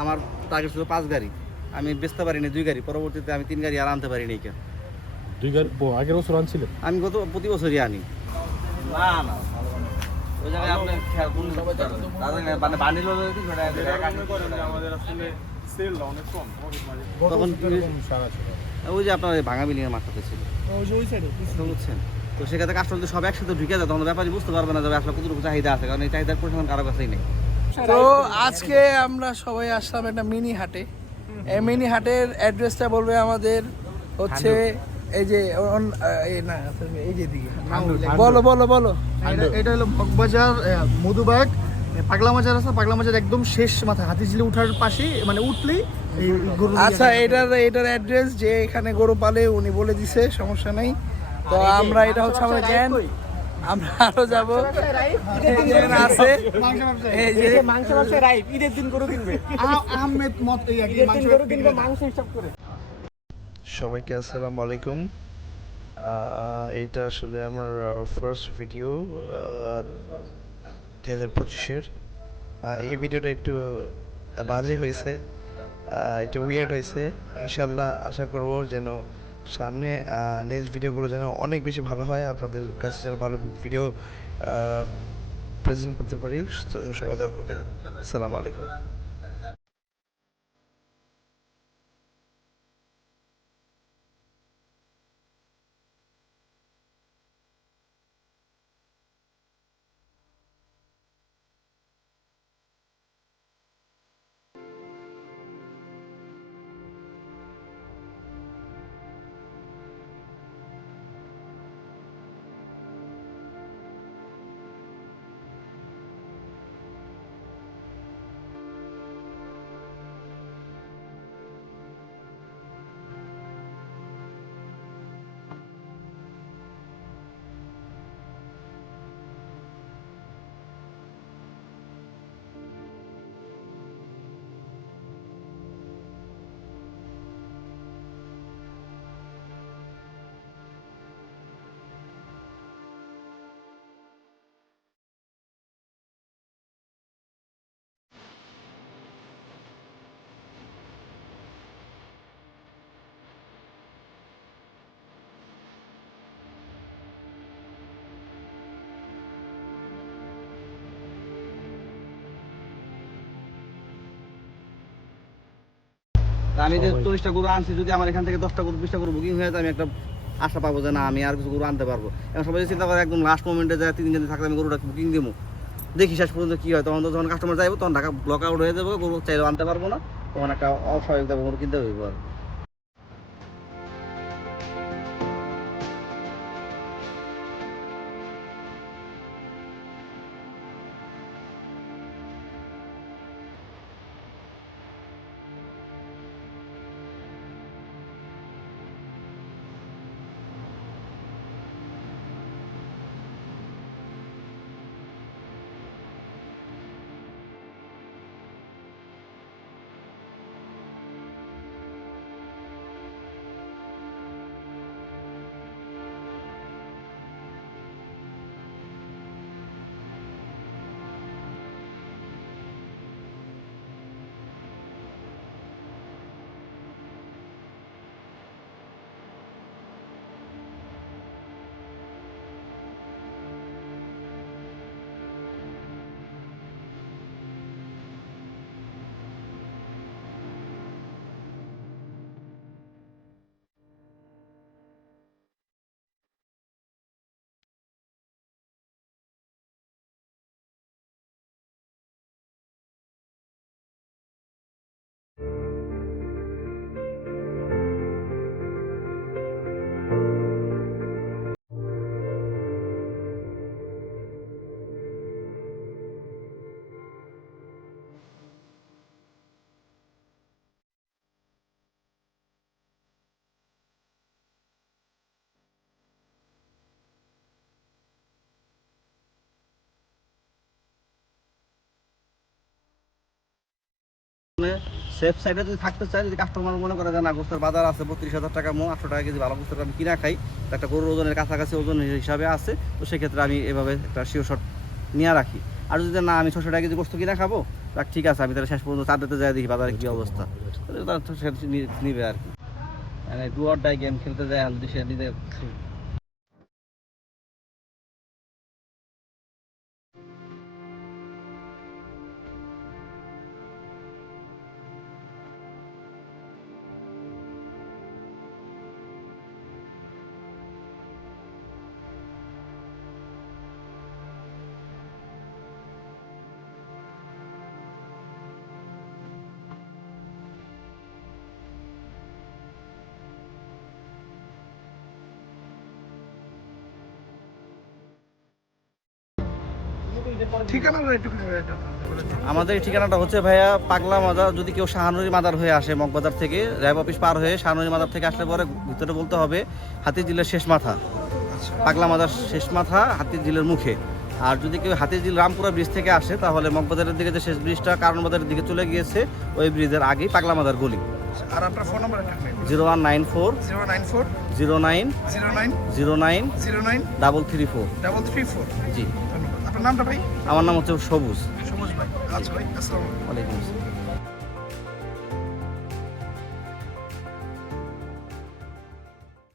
আমার টার্গেট ছিল 5 গাড়ি, আমি বেচতে পারিনি 2 গাড়ি, পরবর্তীতে আমি 3 গাড়ি আর আনতে পারিনি। কেন 2 গাড়ি আগের বছর আনছিলেন? আমি প্রতি বছরই আনি। না না ওই জায়গায় আপনি খেয়াল করুন, মানে বান্ডিল আমাদের আসলে সেল অনেক কম তখন ওই যে আপনার ভাঙা বিল্ডিংয়ের মাথাতে ছিল বুঝছেন। তো সেক্ষেত্রে কাস্টমার যদি সব একসাথে ঢুকে যায় তখন ব্যাপারই বুঝতে পারবে না যে আসলে কতটুকু চাহিদা আছে, কারণ এই চাহিদার পরিমাণ কারো কাছেই নেই। তো আজকে আমরা সবাই আসলাম একটা মিনি হাটে। এই মিনি হাটের অ্যাড্রেসটা বলবে আমাদের হচ্ছে এই যে এই যে দিকে বলো বলো বলো। এটা হলো বকবাজার মধুবাগ পাগলা মাজার আছে, পাগলা মাজার একদম শেষ মাথায় হাতিঝিলে উঠার পাশে, মানে উঠলেই এই গরু। আচ্ছা এটার অ্যাড্রেস যে এখানে গরু পালে উনি বলে দিছে, সমস্যা নাই। তো আমরা এটা হচ্ছে আমাদের জ্ঞান, আমরা আরো যাবো আছে এই যে মাংস ব্যবসায় রাইট ঈদের দিন গরু কিনবে আহমেদ মত এই মাংস গরু কিনবে মাংস হিসাব করে। সবাইকে আসসালামু আলাইকুম। এইটা আসলে আমার ফার্স্ট ভিডিও 2025-এর। এই ভিডিওটা একটু বাজে হয়েছে, একটু উইয়ার্ড হয়েছে। ইনশাল্লাহ আশা করব যেন সামনে নেক্সট ভিডিওগুলো যেন অনেক বেশি ভালো হয়, আপনাদের কাছে যেন ভালো ভিডিও প্রেজেন্ট করতে পারি। সবাই থাকবেন। আসসালামু আলাইকুম। আমি যে 40টা গরু আনছি, যদি আমার এখান থেকে 10টা গরু 20টা গরু বুকিং হয়ে যায়, আমি একটা আশা পাবো যে না আমি আর কিছু গরু আনতে পারবো। এবং সবাই চিন্তা করে একদম লাস্ট মোমেন্টে যায় 3 দিন থাকলে আমি গরুটা বুকিং দেবো, দেখি শেষ পর্যন্ত কি হয়। তখন তো যখন কাস্টমার যাইবো তখন ঢাকা ব্লক আউট হয়ে যাবো, গরু চাইলেও আনতে পারবো না, তখন একটা অস্বাভাবিক যাবো, গরু কিনতে হইব। আর সেফ সাইডে যদি থাকতে চাই, যদি কাস্টমার মনে করে যে না গোস্তের বাজার আছে 32,000 টাকা মো, 800 টাকা কেজি ভালো গোস্তের আমি কিনা খাই, একটা গরুর ওজনের কাছাকাছি ওজন হিসাবে আছে, তো সেক্ষেত্রে আমি এভাবে একটা শিওর শট নিয়ে রাখি। আর যদি না আমি 600 টাকা কেজি গোস্ত কিনা খাবো, যাক ঠিক আছে, আমি তাহলে শেষ পর্যন্ত চাঁদাতে যাই দেখি বাজারে কি অবস্থা, তাহলে তো সে নিবে আর কি। মানে ডু অর ডাই গেম খেলতে যায় যদি সে নিজে। ঠিকানাটা একটু আমাদের এই ঠিকানাটা হচ্ছে ভাইয়া পাগলা মাজার। যদি কেউ শাহানুরি মাজার হয়ে আসে মগবাজার থেকে, র্যাব অফিস পার হয়ে শাহানুরি মাজার থেকে আসলে পরে ভিতরে বলতে হবে হাতিঝিলের শেষ মাথা, পাগলা মাজার শেষ মাথা হাতিঝিলের মুখে। আর যদি কেউ হাতিঝিল রামপুরা ব্রিজ থেকে আসে তাহলে মগবাজারের দিকে যে শেষ ব্রিজটা কারণ বাজারের দিকে চলে গিয়েছে, ওই ব্রিজের আগেই পাগলা মাজার গলি। আর আপনার ফোন নাম্বার 0194 094 09 09 09 09 334। 334। জি, ধন্যবাদ। আপনার নামটা ভাই? আমার নাম হচ্ছে সবুজ। সবুজ ভাই। আচ্ছা ভাই, আসসালামু আলাইকুম। ওয়ালাইকুম আসসালাম।